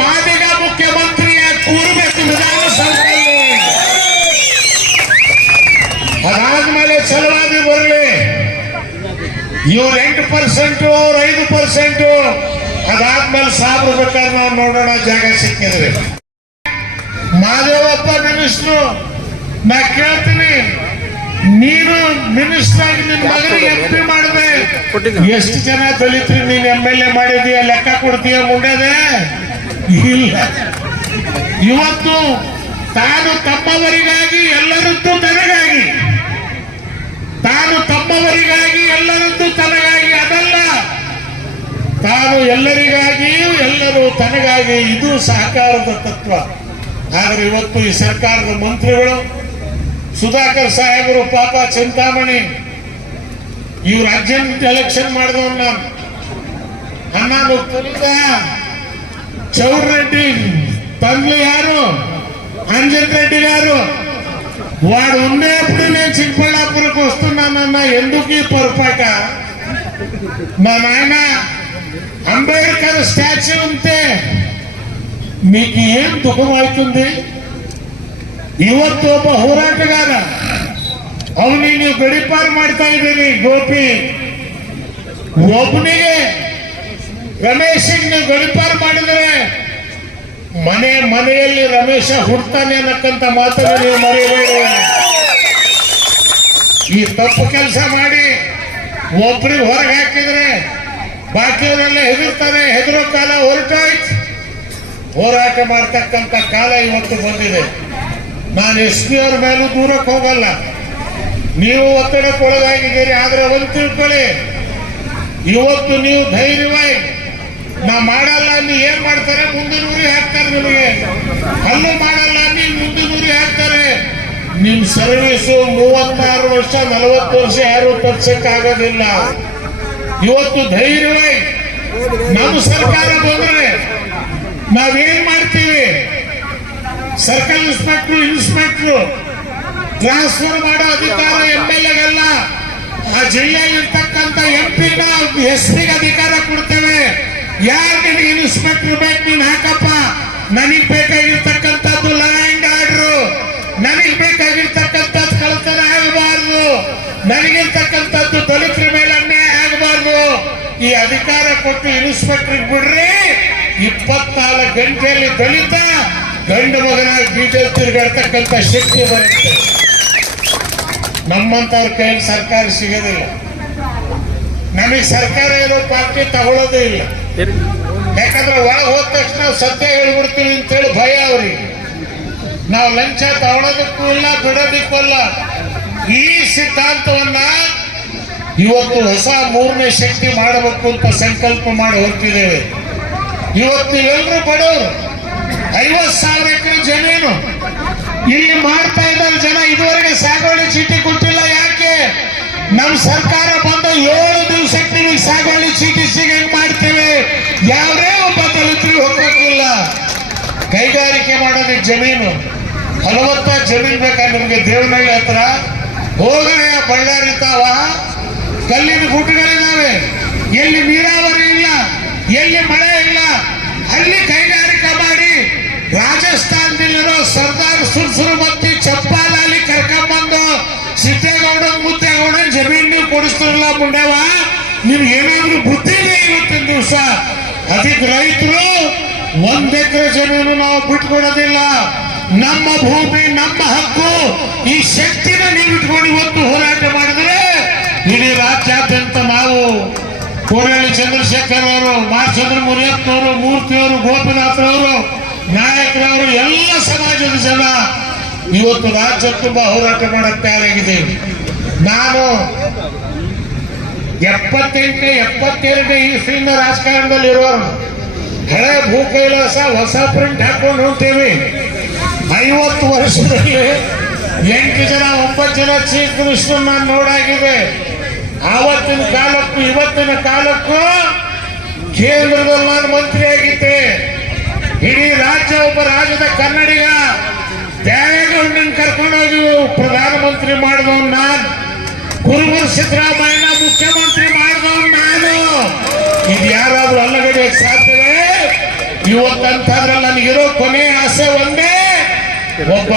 ಮಾದಿಗ ಮುಖ್ಯಮಂತ್ರಿಯಾಗಿ ಕೂರ್ಬೇಕು ವಿಧಾನಸೌಧದಲ್ಲಿ. ಅದಾದ್ಮೇಲೆ ಛಲವಾದಿ ಬರಲಿ. ಇವ್ರು 8%, ಅವ್ರು 5%. ಅದಾದ್ಮೇಲೆ ಸಾಬ್ರು ಬೇಕಾದ್ರೆ ನಾವು ನೋಡೋಣ ಜಾಗ ಸಿಕ್ಕಿದ್ರೆ. ಮಾದೇವಪ್ಪ ಮಿನಿಸ್ಟ್ರು, ನಾ ಕೇಳ್ತೀನಿ, ನೀನು ಮಿನಿಸ್ಟರ್ ಆಗಿ ನಿನ್ ಮಗನಿಗೆ MP ಮಾಡಿದೆ, ಎಷ್ಟು ಜನ ದಲಿತರು ನೀನ್ MLA ಮಾಡಿದೀಯ ಲೆಕ್ಕ ಕೊಡ್ತೀಯ ಮುಂಡೆದೆ? ಇಲ್ಲ. ಇವತ್ತು ತಾನು ತಮ್ಮವರಿಗಾಗಿ ಎಲ್ಲರದ್ದು ತನಗಾಗಿ, ತಾನು ತಮ್ಮವರಿಗಾಗಿ ಎಲ್ಲರದ್ದು ತನಗಾಗಿ ಅದಲ್ಲ, ತಾನು ಎಲ್ಲರಿಗಾಗಿಯೂ ಎಲ್ಲರೂ ತನಗಾಗಿ. ಇದು ಸಹಕಾರದ ತತ್ವ. ಆದರೆ ಇವತ್ತು ಈ ಸರ್ಕಾರದ ಮಂತ್ರಿಗಳು, ಸುಧಾಕರ್ ಸಾಹೇಬರು, ಪಾಪ ಚಿಂತಾಮಣಿ, ಇವ್ರು ಅರ್ಜೆಂಟ್ ಎಲೆಕ್ಷನ್ ಮಾಡಿದವನ್ನ ಅಣ್ಣನು ತುಲಿದ ಚೌಡ್ರೆಡ್ಡಿ ತಂಗ್ಲಿ ಯಾರು, అంజన్ రెడ్డి గారు, వాడు ఉన్నప్పుడు నేను చిక్కబళ్ళాపురకు వస్తున్నానన్నా. ఎందుకు ఈ పొరపాట? మా నాయన అంబేద్కర్ స్టాచ్యూ ఉంటే మీకు ఏం దుఃఖం అవుతుంది? ಇವತ್ತು ಒಬ್ಬ ಹೋರಾಟಗಾರ, ಅವನಿಗೆ ನೀವು ಗಡಿಪಾರು ಮಾಡ್ತಾ ಇದ್ದೀನಿ. ಗೋಪಿ ಒಬ್ಬನಿಗೆ ರಮೇಶಿಗೆ ನೀವು ಗಡಿಪಾರು ಮಾಡಿದರೆ ಮನೆಯಲ್ಲಿ ರಮೇಶ ಹುಡ್ತಾನೆ ಅನ್ನಕ್ಕಂತ ಮಾತನ್ನು ನೀವು ಮರೆಯಬೇಡಿ. ಈ ತಪ್ಪು ಕೆಲಸ ಮಾಡಿ ಒಬ್ರಿಗೆ ಹೊರಗೆ ಹಾಕಿದ್ರೆ ಬಾಕಿಯವರೆಲ್ಲ ಹೆದರ್ತಾರೆ. ಹೆದರೋ ಕಾಲ ಹೊರಟಾಯ್ತು. ಹೋರಾಟ ಮಾಡ್ತಕ್ಕಂಥ ಕಾಲ ಇವತ್ತು ಬಂದಿದೆ. ನಾನು SP ಅವ್ರ ಮೇಲೂ ದೂರಕ್ಕೆ ಹೋಗಲ್ಲ. ನೀವು ಒತ್ತಡಕ್ಕೆ ಒಳಗಾಗಿದ್ದೀರಿ. ಆದ್ರೆ ಒಂದು ತಿಳ್ಕೊಳ್ಳಿ, ಇವತ್ತು ನೀವು ಧೈರ್ಯವಾಗಿ ನಾ ಮಾಡಲ್ಲ ನೀ ಏನ್ ಮಾಡ್ತಾರೆ, ಮುಂದಿನ ಊರಿಗೆ ಹಾಕ್ತಾರೆ. ನಿಮಗೆ ಅಲ್ಲೂ ಮಾಡಲ್ಲ ನೀ ಮುಂದಿನ ಊರಿಗೆ ಹಾಕ್ತಾರೆ. ನಿಮ್ ಸರ್ವಿಸು 36 ವರ್ಷ 40 ವರ್ಷ ಯಾರು ತಪ್ಸಕ್ ಆಗೋದಿಲ್ಲ. ಇವತ್ತು ಧೈರ್ಯವಾಗಿ ನಮ್ಮ ಸರ್ಕಾರ ಬಂದ್ರೆ ನಾವೇನ್ ಮಾಡ್ತೀವಿ? ಸರ್ಕಲ್ ಇನ್ಸ್ಪೆಕ್ಟ್ರು ಟ್ರಾನ್ಸ್ಫರ್ ಮಾಡೋ ಅಧಿಕಾರ MLAಗೆಲ್ಲ. ಆ ಜಿಲ್ಲೆಯಲ್ಲಿರ್ತಕ್ಕಂಥ MP-ನ SP-ಗೆ ಅಧಿಕಾರ ಕೊಡ್ತೇವೆ. ಯಾರು ನಿನಗೆ ಇನ್ಸ್ಪೆಕ್ಟರ್ ಬೇಕು ನೀನ್ ಹಾಕಪ್ಪ. ನನಗ್ ಬೇಕಾಗಿರ್ತಕ್ಕಂಥದ್ದು ಲಾ ಅಂಡ್ ಆರ್ಡರ್, ನನಗ್ ಬೇಕಾಗಿರ್ತಕ್ಕಂಥದ್ದು ಕಳ್ತನ ಆಗಬಾರ್ದು, ನನಗಿರ್ತಕ್ಕಂಥದ್ದು ದಲಿತರ ಮೇಲೆ ಅನ್ಯಾಯ ಆಗಬಾರ್ದು. ಈ ಅಧಿಕಾರ ಕೊಟ್ಟು ಇನ್ಸ್ಪೆಕ್ಟರ್ ಬಿಡ್ರಿ. 24 ಗಂಟೆಯಲ್ಲಿ ದಲಿತ ಗಂಡು ಮಗನಾಗಿ ಬೀದಿಯಲ್ಲಿ ತಿರುಗಾಡ್ತಕ್ಕಂಥ ಶಕ್ತಿ ಬರುತ್ತೆ. ನಮ್ಮಂತವ್ರ ಕೈಯಲ್ಲಿ ಸರ್ಕಾರ ಸಿಗೋದಿಲ್ಲ. ನಮಗೆ ಸರ್ಕಾರ ಇರೋ ಪಾರ್ಟಿ ತಗೊಳ್ಳೋದೇ ಇಲ್ಲ. ಯಾಕಂದ್ರೆ ಒಳಗೆ ಹೋದ ತಕ್ಷಣ ನಾವು ಸತ್ಯ ಹೇಳ್ಬಿಡ್ತೀವಿ ಅಂತೇಳಿ ಭಯ ಅವ್ರಿಗೆ. ನಾವು ಲಂಚ ತಗೊಳ್ಳೋದಕ್ಕೂ ಇಲ್ಲ, ಬಿಡೋದಕ್ಕೂ ಇಲ್ಲ. ಈ ಸಿದ್ಧಾಂತವನ್ನ ಇವತ್ತು ಹೊಸ 3ನೇ ಶಕ್ತಿ ಮಾಡಬೇಕು ಅಂತ ಸಂಕಲ್ಪ ಮಾಡಿ ಹೊರಟಿದ್ದೇವೆ. ಇವತ್ತು ಎಲ್ಲರೂ ಬಡವರು, 50,000 ಎಕರೆ ಜಮೀನು ಇಲ್ಲಿ ಮಾಡ್ತಾ ಇದ್ದಾರೆ ಜನ. ಇದುವರೆಗೆ ಸಾಗುವಳಿ ಚೀಟಿ ಕೊಟ್ಟಿಲ್ಲ. ಯಾಕೆ? ನಮ್ಮ ಸರ್ಕಾರ ಬಂದ 7 ದಿವಸಕ್ಕೆ ನಿಮಗೆ ಸಾಗುವಳಿ ಚೀಟಿ ಸಿಗಂಗ್ ಮಾಡ್ತೇವೆ. ಯಾರೇ ಒಬ್ಬ ದಲಿತರಿಗೆ ಹೋಗಕ್ಕಿಲ್ಲ. ಕೈಗಾರಿಕೆ ಮಾಡೋದಕ್ಕೆ ಜಮೀನು 40 ಜಮೀನು ಬೇಕಾ ನಿಮಗೆ? ದೇವನಹಳ್ಳಿ ಹತ್ರ ಹೋಗರೆ ಬಳ್ಳಾರಿ ತಾವ ಕಲ್ಲಿನ ಗುಡ್ಡಗಳಿದ್ದಾವೆ. ಎಲ್ಲಿ ನೀರಾವರಿ ಇಲ್ಲ, ಎಲ್ಲಿ ಮಳೆ ಇಲ್ಲ, ಅಲ್ಲಿ ಕೈಗಾರಿಕೆ ಮಾಡಿ ರಾಜಸ್ಥಾನದಲ್ಲಿರೋ ಸರ್ದಾರ್ ಸುರ್ಸುರುಮತ್ತಿ ಚಪ್ಪಾಲಲ್ಲಿ ಕರ್ಕೊಂಡ್ಬಂದು ಸಿದ್ದೇಗೌಡ ಮುದ್ದೇಗೌಡ ಜಮೀನ್ ನೀವು ಕೊಡಿಸ್ತಿರಲ್ಲ ಮುಂಡೆವ. ನಿಮ್ಗೆ ಏನಾದ್ರೂ ಬುದ್ಧಿನೇ ಇವತ್ತಿನ ದಿವಸ? ಅದಕ್ಕೆ ರೈತರು 1 ಎಕರೆ ಜಮೀನು ನಾವು ಬಿಟ್ಕೊಡೋದಿಲ್ಲ. ನಮ್ಮ ಭೂಮಿ ನಮ್ಮ ಹಕ್ಕು. ಈ ಶಕ್ತಿನ ನೀವು ಇಟ್ಕೊಂಡು ಇವತ್ತು ಹೋರಾಟ ಮಾಡಿದ್ರೆ ಇಡೀ ರಾಜ್ಯಾದ್ಯಂತ ನಾವು ಕೋರಳ್ಳಿ ಚಂದ್ರಶೇಖರ್ ಅವರು, ಮಾರ್ಚಂದ್ರ ಮುರಿಯಪ್ಪನವರು, ಮೂರ್ತಿಯವರು, ಗೋಪಿನಾಥರವರು, ನಾಯಕರವರು, ಎಲ್ಲ ಸಮಾಜದ ಜನ ಇವತ್ತು ರಾಜ್ಯ ತುಂಬಾ ಹೋರಾಟ ಮಾಡಕ್ಕೆ ತಯಾರಾಗಿದ್ದೇವೆ. ನಾನು 78-72 ಇಸ್ವಿಯಿಂದ ರಾಜಕಾರಣದಲ್ಲಿ ಇರೋರು. ಹಳೆ ಭೂ ಕೈಲಾಸ ಹೊಸ ಪ್ರಿಂಟ್ ಹಾಕೊಂಡು ಹೋಗ್ತೇವೆ. 50 ವರ್ಷದಲ್ಲಿ 8 ಜನ 9 ಜನ ಚೀಫ್ ಮಿನಿಸ್ಟರ್ ನಾನು ನೋಡಾಗಿದೆ. ಆವತ್ತಿನ ಕಾಲಕ್ಕೂ ಇವತ್ತಿನ ಕಾಲಕ್ಕೂ ಕೇಂದ್ರದಲ್ಲಿ ನಾನು ಮಂತ್ರಿ ಆಗಿದ್ದೆ. ಇಡೀ ರಾಜ್ಯ ಒಬ್ಬ ರಾಜ್ಯದ ಕನ್ನಡಿಗ ದೇವೇಗೌಡನ ಕರ್ಕೊಂಡೋಗಿ ಪ್ರಧಾನಮಂತ್ರಿ ಮಾಡಿದವನು ನಾನು. ಕುರುಬೂರು ಸಿದ್ದರಾಮಯ್ಯನ ಮುಖ್ಯಮಂತ್ರಿ ಮಾಡಿದವನು ನಾನು. ಇದು ಯಾರಾದ್ರೂ ಅಲ್ಲಗಡೆಯಕ್ಕೆ ಸಾಧ್ಯವೇ? ಇವತ್ತಂತಂದ್ರೆ ನನಗಿರೋ ಕೊನೆ ಆಸೆ ಒಂದೇ, ಒಬ್ಬ